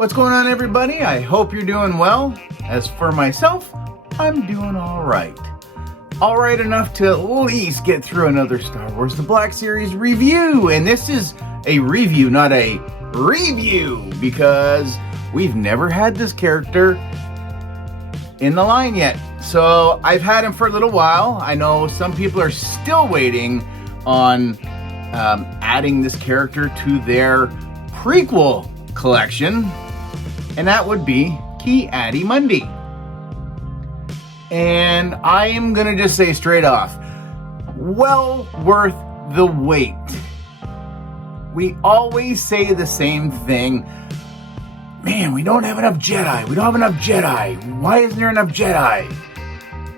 What's going on, everybody? I hope you're doing well. As for myself, I'm doing all right. All right enough to at least get through another Star Wars The Black Series review. And this is a review, not a review, because we've never had this character in the line yet. So I've had him for a little while. I know some people are still waiting on adding this character to their prequel collection, and that would be Ki Adi Mundi. And I am gonna just say straight off, well worth the wait. We always say the same thing. Man, we don't have enough Jedi. We don't have enough Jedi. Why isn't there enough Jedi?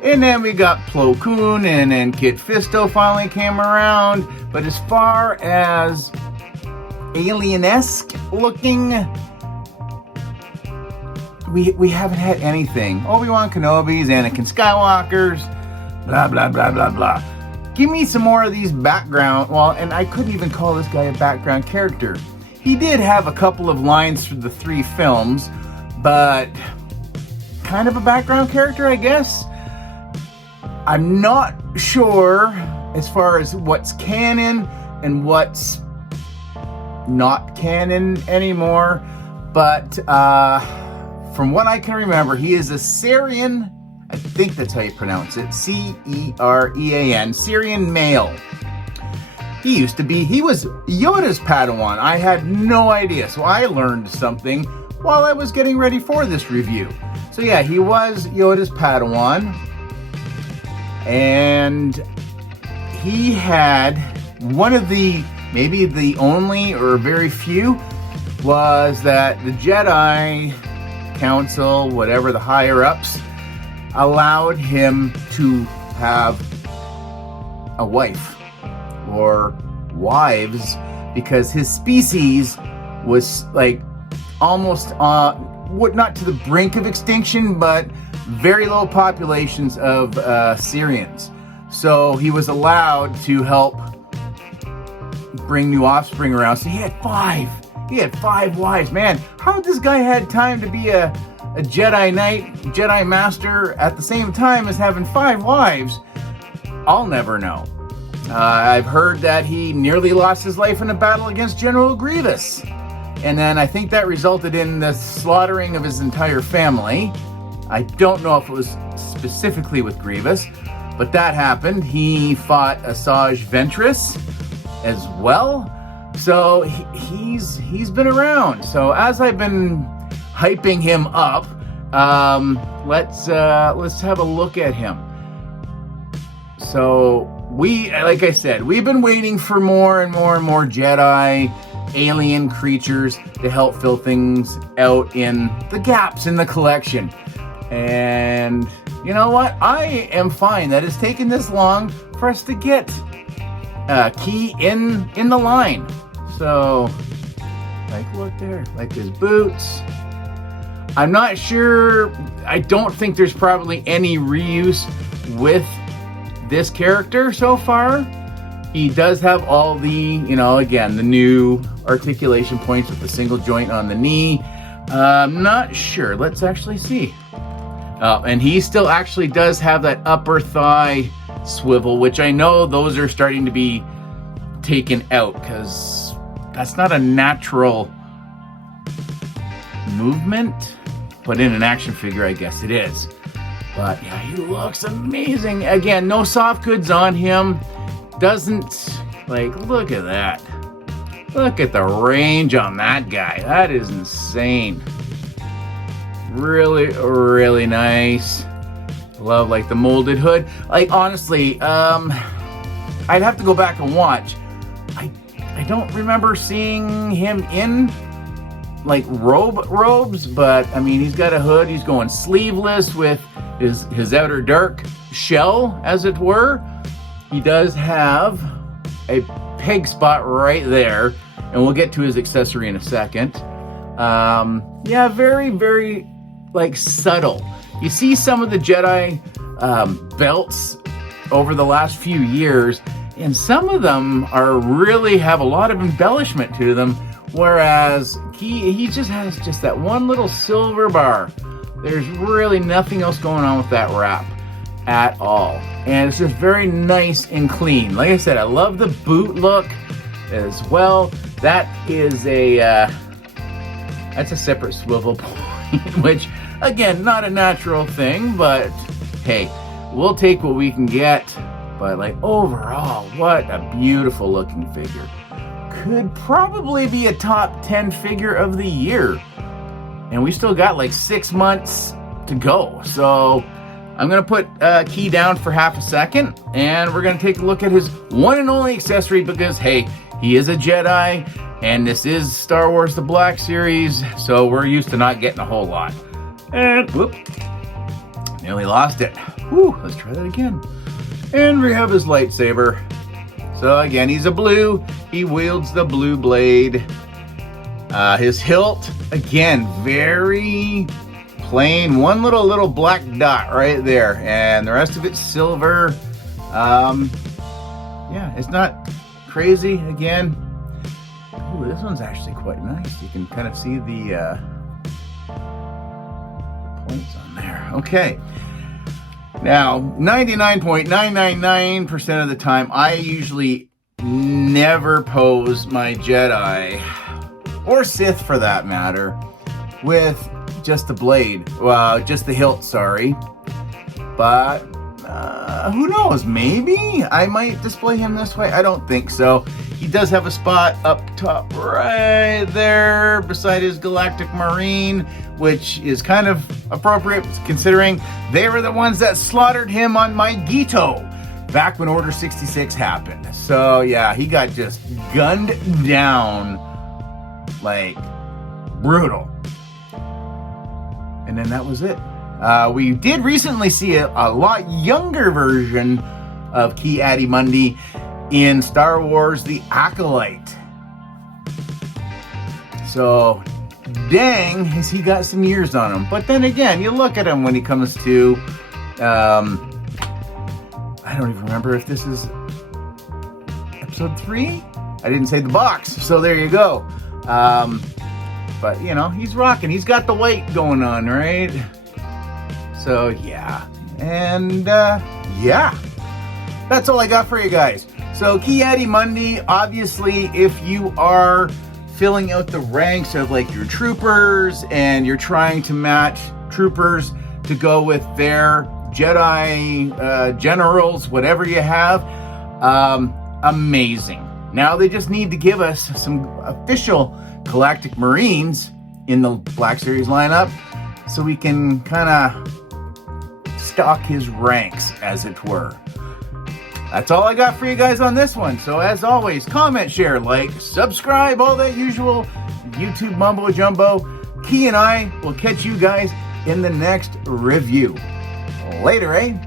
And then we got Plo Koon, and then Kit Fisto finally came around. But as far as alien-esque looking, we haven't had anything. Obi-Wan Kenobi's, Anakin Skywalker's, blah, blah, blah, blah, blah. Give me some more of these background, and I couldn't even call this guy a background character. He did have a couple of lines through the 3 films, but kind of a background character, I guess. I'm not sure as far as what's canon and what's not canon anymore, but from what I can remember, he is a Syrian, I think that's how you pronounce it, C-E-R-E-A-N, Syrian male. He was Yoda's Padawan. I had no idea, so I learned something while I was getting ready for this review. So yeah, he was Yoda's Padawan, and he had one of the, maybe the only or very few, was that the Jedi Council, whatever the higher-ups, allowed him to have a wife or wives, because his species was like almost not to the brink of extinction, but very low populations of Syrians. So he was allowed to help bring new offspring around. So he had 5. He had 5 wives. Man, how this guy had time to be a Jedi Knight, Jedi Master at the same time as having 5 wives, I'll never know. I've heard that he nearly lost his life in a battle against General Grievous. And then I think that resulted in the slaughtering of his entire family. I don't know if it was specifically with Grievous, but that happened. He fought Asajj Ventress as well. So he's been around. So as I've been hyping him up, let's have a look at him. So like I said, we've been waiting for more and more and more Jedi alien creatures to help fill things out in the gaps in the collection. And you know what? I am fine that it's taken this long for us to get Ki in the line. So, like, look there, like his boots. I'm not sure. I don't think there's probably any reuse with this character so far. He does have all the, again, the new articulation points with the single joint on the knee. I'm not sure. Let's actually see. And he still actually does have that upper thigh swivel, which I know those are starting to be taken out, because that's not a natural movement, but in an action figure, I guess it is. But yeah, he looks amazing. Again, no soft goods on him. Doesn't, look at that. Look at the range on that guy. That is insane. Really, really nice. Love, the molded hood. Honestly, I'd have to go back and watch. I don't remember seeing him in robes, but I mean, he's got a hood. He's going sleeveless with his outer dark shell, as it were. He does have a peg spot right there, and we'll get to his accessory in a second. Yeah, very, very subtle. You see some of the Jedi belts over the last few years, and some of them really have a lot of embellishment to them, Whereas he just has just that one little silver bar. There's really nothing else going on with that wrap at all. And it's just very nice and clean. Like I said, I love the boot look as well. That is that's a separate swivel point, which again, not a natural thing, but hey, we'll take what we can get. But like overall, what a beautiful looking figure. Could probably be a top 10 figure of the year. And we still got like 6 months to go. So I'm going to put Ki down for half a second. And we're going to take a look at his one and only accessory. Because, hey, he is a Jedi. And this is Star Wars The Black Series. So we're used to not getting a whole lot. And, whoop. Nearly lost it. Whew, let's try that again. And we have his lightsaber. So again, he's a blue. He wields the blue blade. His hilt, again, very plain. One little black dot right there. And the rest of it's silver. Yeah, it's not crazy. Again, ooh, this one's actually quite nice. You can kind of see the points on there. Okay. Now, 99.999% of the time, I usually never pose my Jedi, or Sith for that matter, with just the blade. Well, just the hilt, sorry. But, who knows? Maybe I might display him this way. I don't think so. He does have a spot up top right there beside his Galactic Marine, which is kind of appropriate considering they were the ones that slaughtered him on my Gito back when Order 66 happened. So yeah, he got just gunned down like brutal. And then that was it. We did recently see a lot younger version of Ki Adi Mundi in Star Wars The Acolyte. So, dang, has he got some years on him. But then again, you look at him when he comes to, I don't even remember if this is episode 3? I didn't say the box, so there you go. But, you know, he's rocking. He's got the weight going on, right? So, yeah. And, yeah. That's all I got for you guys. So, Ki Adi Mundi, obviously, if you are filling out the ranks of, like, your troopers and you're trying to match troopers to go with their Jedi generals, whatever you have, amazing. Now they just need to give us some official Galactic Marines in the Black Series lineup so we can kind of stock his ranks, as it were. That's all I got for you guys on this one. So as always, comment, share, like, subscribe, all that usual YouTube mumbo jumbo. Ki and I will catch you guys in the next review. Later, eh?